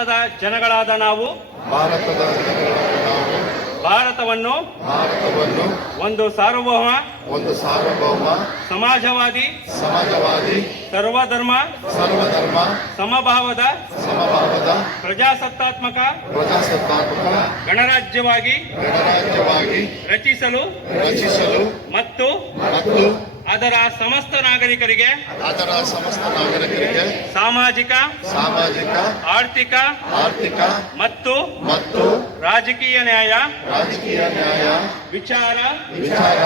ಭಾರತದ ಜನಗಳಾದ ನಾವು ಭಾರತದ ನಾವು ಭಾರತವನ್ನು ಭಾರತವನ್ನು ಒಂದು ಸಾರ್ವಭೌಮ ಒಂದು ಸಾರ್ವಭೌಮ ಸಮಾಜವಾದಿ ಸಮಾಜವಾದಿ ಸರ್ವಧರ್ಮ ಸರ್ವಧರ್ಮ ಸಮಭಾವದ ಸಮಭಾವದ ಪ್ರಜಾಸತ್ತಾತ್ಮಕ ಪ್ರಜಾಸತ್ತಾತ್ಮಕ ಗಣರಾಜ್ಯವಾಗಿ ಗಣರಾಜ್ಯವಾಗಿ ರಚಿಸಲು ರಚಿಸಲು ಮತ್ತು ಮತ್ತು ಅದರ ಸಮಸ್ತ ನಾಗರಿಕರಿಗೆ ಅದರ ಸಮಸ್ತ ನಾಗರಿಕರಿಗೆ ಸಾಮಾಜಿಕ ಸಾಮಾಜಿಕ ಆರ್ಥಿಕ ಆರ್ಥಿಕ ಮತ್ತು ಮತ್ತು ರಾಜಕೀಯ ನ್ಯಾಯ ರಾಜಕೀಯ ನ್ಯಾಯ ವಿಚಾರ ವಿಚಾರ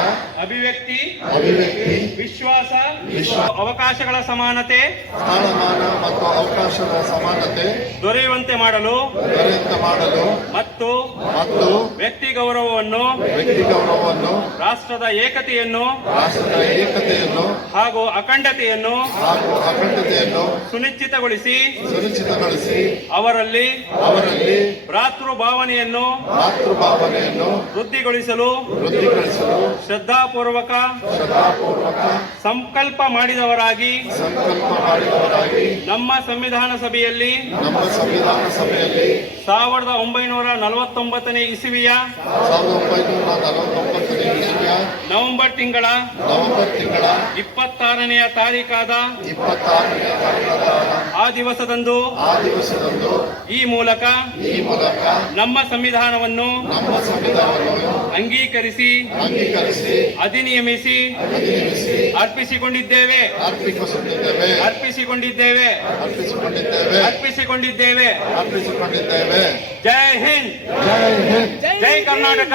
ಅಭಿವ್ಯಕ್ತಿ ಅಭಿವ್ಯಕ್ತಿ ವಿಶ್ವಾಸ ವಿಶ್ವ- ಅವಕಾಶಗಳ ಸಮಾನತೆ ಸ್ಥಾನಮಾನ ಮತ್ತು ಅವಕಾಶದ ಸಮಾನತೆ ದೊರೆಯುವಂತೆ ಮಾಡಲು ದೊರೆಯುವಂತೆ ಮಾಡಲು ಮತ್ತು ಮತ್ತು ವ್ಯಕ್ತಿ ಗೌರವವನ್ನು ವ್ಯಕ್ತಿ ಗೌರವವನ್ನು ರಾಷ್ಟ್ರದ ಏಕತೆಯನ್ನು ರಾಷ್ಟ್ರದ ಏಕತೆಯನ್ನು ಹಾಗೂ ಅಖಂಡತೆಯನ್ನು ಹಾಗೂ ಅಖಂಡತೆಯನ್ನು ಸುನಿಶ್ಚಿತಗೊಳಿಸಿ ಸುನಿಶ್ಚಿತಗೊಳಿಸಿ ಅವರಲ್ಲಿ ಅವರಲ್ಲಿ ಭ್ರಾತೃ ಭಾವನೆಯನ್ನು ಮಾತೃಭಾವನೆಯನ್ನು ವೃದ್ಧಿಗೊಳಿಸಲು ವೃದ್ಧಿಗೊಳಿಸಲು ಶ್ರದ್ಧಾಪೂರ್ವಕ ಶ್ರದ್ಧಾಪೂರ್ವಕ ಸಂಕಲ್ಪ ಮಾಡಿದವರಾಗಿ ಸಂಕಲ್ಪ ಮಾಡಿದವರಾಗಿ ನಮ್ಮ ಸಂವಿಧಾನ ಸಭೆಯಲ್ಲಿ ನಮ್ಮ ಸಂವಿಧಾನ ಸಭೆಯಲ್ಲಿ ಸಾವಿರದ ಒಂಬೈನೂರ ನಲವತ್ತೊಂಬತ್ತನೇ ಇಸವಿಯ ಸಾವಿರದ ಒಂಬೈನೂರ ನಲವತ್ತೊಂಬತ್ತನೇ ಇಸವಿಯ ನವೆಂಬರ್ ತಿಂಗಳ ನವೆಂಬರ್ ತಿಂಗಳ ಇಪ್ಪತ್ತಾರನೆಯ ತಾರೀಕಾದ ಇಪ್ಪತ್ತಾರನೇ ತಾರೀಕಾದ ಆ ದಿವಸದಂದು ಆ ದಿವಸದಂದು ಈ ಮೂಲಕ ಈ ಮೂಲಕ ನಮ್ಮ ಸಂವಿಧಾನವನ್ನು ನಮ್ಮ ಸಂವಿಧಾನವನ್ನು ಅಂಗೀಕರಿಸಿ ಅಂಗೀಕರಿಸಿ ಅಧಿನಿಯಮಿಸಿ ಅಧಿನಿಯಮಿಸಿ ಅರ್ಪಿಸಿಕೊಂಡಿದ್ದೇವೆ. ಅರ್ಪಿಸುತ್ತಿದ್ದೇವೆ ಅರ್ಪಿಸಿಕೊಂಡಿದ್ದೇವೆ. ಅರ್ಪಿಸಿಕೊಂಡಿದ್ದೇವೆ. ಅರ್ಪಿಸಿಕೊಂಡಿದ್ದೇವೆ. ಅರ್ಪಿಸಿಕೊಂಡಿದ್ದೇವೆ. ಜೈ ಹಿಂದ್. ಜೈ ಹಿಂದ್. ಜೈ ಕರ್ನಾಟಕ.